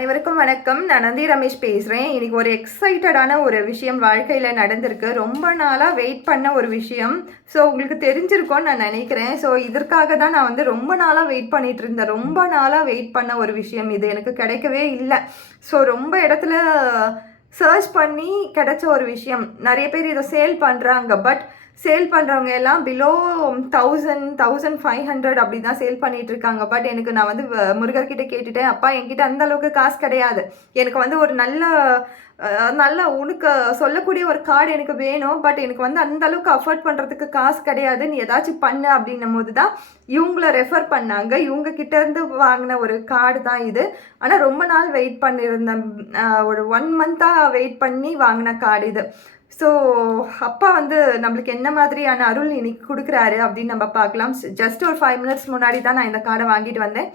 அனைவருக்கும் வணக்கம். நான் நந்தி ரமேஷ் பேசுகிறேன் இன்றைக்கி ஒரு எக்ஸைட்டடான ஒரு விஷயம் வாழ்க்கையில் நடந்திருக்கு. ரொம்ப நாளாக வெயிட் பண்ண ஒரு விஷயம். ஸோ உங்களுக்கு தெரிஞ்சிருக்கும்னு நான் நினைக்கிறேன். ஸோ இதற்காக தான் நான் வந்து ரொம்ப நாளாக வெயிட் பண்ணிகிட்டு இருந்தேன். ரொம்ப நாளாக வெயிட் பண்ண ஒரு விஷயம். இது எனக்கு கிடைக்கவே இல்லை. ஸோ ரொம்ப இடத்துல சர்ச் பண்ணி கிடைச்ச ஒரு விஷயம். நிறைய பேர் இதை சேல் பண்ணுறாங்க பட் சேல் பண்ணுறவங்க எல்லாம் below thousand thousand five hundred அப்படி தான் சேல் பண்ணிகிட்டு இருக்காங்க பட் எனக்கு நான் வந்து வ- முருகர்கிட்ட கேட்டுட்டேன். அப்பா என்கிட்ட அந்த அளவுக்கு காசு கிடையாது. எனக்கு வந்து ஒரு நல்ல நல்ல உனக்கு சொல்லக்கூடிய ஒரு கார்டு எனக்கு வேணும். பட் எனக்கு வந்து அந்த அளவுக்கு அஃபோர்ட் பண்ணுறதுக்கு காசு கிடையாது. நீ ஏதாச்சும் பண்ணு அப்படின்னும் போது தான் இவங்கள ரெஃபர் பண்ணாங்க. இவங்க கிட்டேருந்து வாங்கின ஒரு கார்டு தான் இது. ஆனால் ரொம்ப நாள் வெயிட் பண்ணியிருந்தேன் ஒரு ஒன் மந்த்தாக வெயிட் பண்ணி வாங்கின கார்டு இது. ஸோ அப்பா வந்து நம்மளுக்கு என்ன மாதிரியான அருள் இன்னைக்கு கொடுக்குறாரு அப்படின்னு நம்ம பார்க்கலாம். ஜஸ்ட் ஒரு ஃபைவ் மினிட்ஸ் முன்னாடி தான் நான் இந்த கார்டை வாங்கிட்டு வந்தேன்.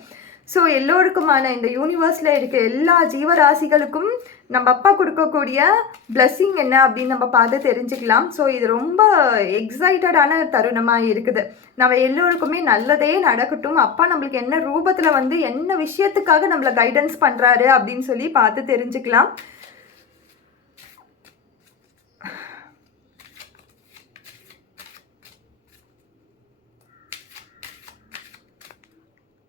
ஸோ எல்லோருக்குமான இந்த யூனிவர்ஸில் இருக்க எல்லா ஜீவராசிகளுக்கும் நம்ம அப்பா கொடுக்கக்கூடிய பிளஸ்ஸிங் என்ன அப்படின்னு நம்ம பார்த்து தெரிஞ்சுக்கலாம். ஸோ இது ரொம்ப எக்ஸைட்டடான தருணமாக இருக்குது. நம்ம எல்லோருக்குமே நல்லதே நடக்கட்டும். அப்பா நம்மளுக்கு என்ன ரூபத்தில் வந்து என்ன விஷயத்துக்காக நம்மளை கைடன்ஸ் பண்ணுறாரு அப்படின்னு சொல்லி பார்த்து தெரிஞ்சுக்கலாம்.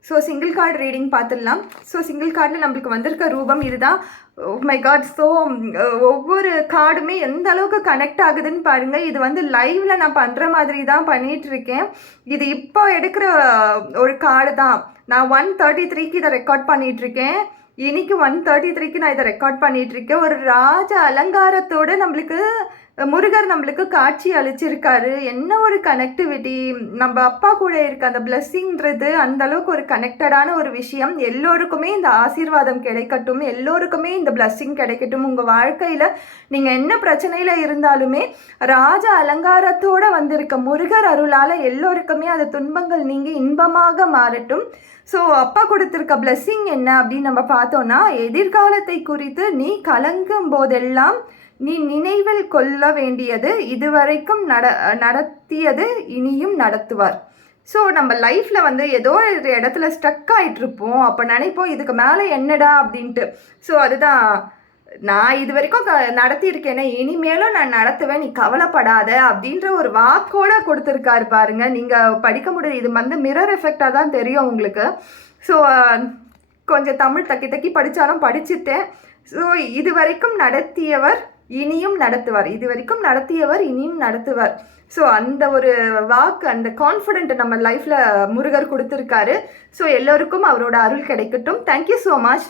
ஸோ சிங்கிள் கார்டு ரீடிங் பார்த்துடலாம் ஸோ சிங்கிள் கார்டில் நம்மளுக்கு வந்திருக்க ரூபம் இதுதான். மை காட் ஸோ ஒவ்வொரு கார்டுமே எந்த அளவுக்கு கனெக்ட் ஆகுதுன்னு பாருங்கள் இது வந்து லைவில் நான் பண்ணுற மாதிரி தான் பண்ணிகிட்ருக்கேன் இருக்கேன் இது இப்போ எடுக்கிற ஒரு கார்டு தான். நான் ஒன் தேர்ட்டி த்ரீக்கு இதை ரெக்கார்ட் பண்ணிகிட்ருக்கேன் இன்னைக்கு ஒன் தேர்ட்டி த்ரீக்கு நான் இதை ரெக்கார்ட் பண்ணிகிட்ருக்கேன் ஒரு ராஜ அலங்காரத்தோட நம்மளுக்கு முருகர் நம்மளுக்கு காட்சி அளிச்சிருக்காரு. என்ன ஒரு கனெக்டிவிட்டி நம்ம அப்பா கூட இருக்க அந்த பிளெஸ்ஸிங்கிறது அந்த அளவுக்கு ஒரு கனெக்டடான ஒரு விஷயம். எல்லோருக்குமே இந்த ஆசீர்வாதம் கிடைக்கட்டும் எல்லோருக்குமே இந்த பிளெஸ்ஸிங் கிடைக்கட்டும். உங்கள் வாழ்க்கையில் நீங்கள் என்ன பிரச்சனையில் இருந்தாலுமே ராஜ அலங்காரத்தோட வந்திருக்க முருகர் அருளால் எல்லோருக்குமே அந்த துன்பங்கள் நீங்கி இன்பமாக மாறட்டும். ஸோ அப்பா கொடுத்துருக்க blessing என்ன அப்படின்னு நம்ம பார்த்தோன்னா எதிர்காலத்தை குறித்து நீ கலங்கும் போதெல்லாம் நீ நினைவில் கொள்ள வேண்டியது இதுவரைக்கும் நட நடத்தியது இனியும் நடத்துவார். ஸோ நம்ம லைஃப்பில் வந்து ஏதோ ஒரு இடத்துல ஸ்டக் ஆகிட்ருப்போம் இருப்போம் அப்போ நினைப்போம் இதுக்கு மேலே என்னடா அப்படின்ட்டு. ஸோ அதுதான். நான் இது வரைக்கும் க- நடத்தியிருக்கேனே. இனிமேலும் நான் நடத்துவேன். நீ கவலைப்படாத அப்படின்ற ஒரு வாக்கோட கொடுத்துருக்காரு பாருங்க. நீங்கள் படிக்க முடியாது இது வந்து மிரர் எஃபெக்டாக தான் தெரியும் உங்களுக்கு. ஸோ கொஞ்சம் தமிழ் தக்கி தக்கி படித்தாலும் படிச்சுட்டேன். ஸோ இது வரைக்கும் நடத்தியவர் இனியும் நடத்துவார். இது வரைக்கும் நடத்தியவர் இனியும் நடத்துவார். ஸோ அந்த ஒரு வாக்கு அந்த கான்ஃபிடென்ட் நம்ம லைஃப்பில் முருகர் கொடுத்துருக்காரு. ஸோ எல்லோருக்கும் அவரோட அருள் கிடைக்கட்டும். Thank you so much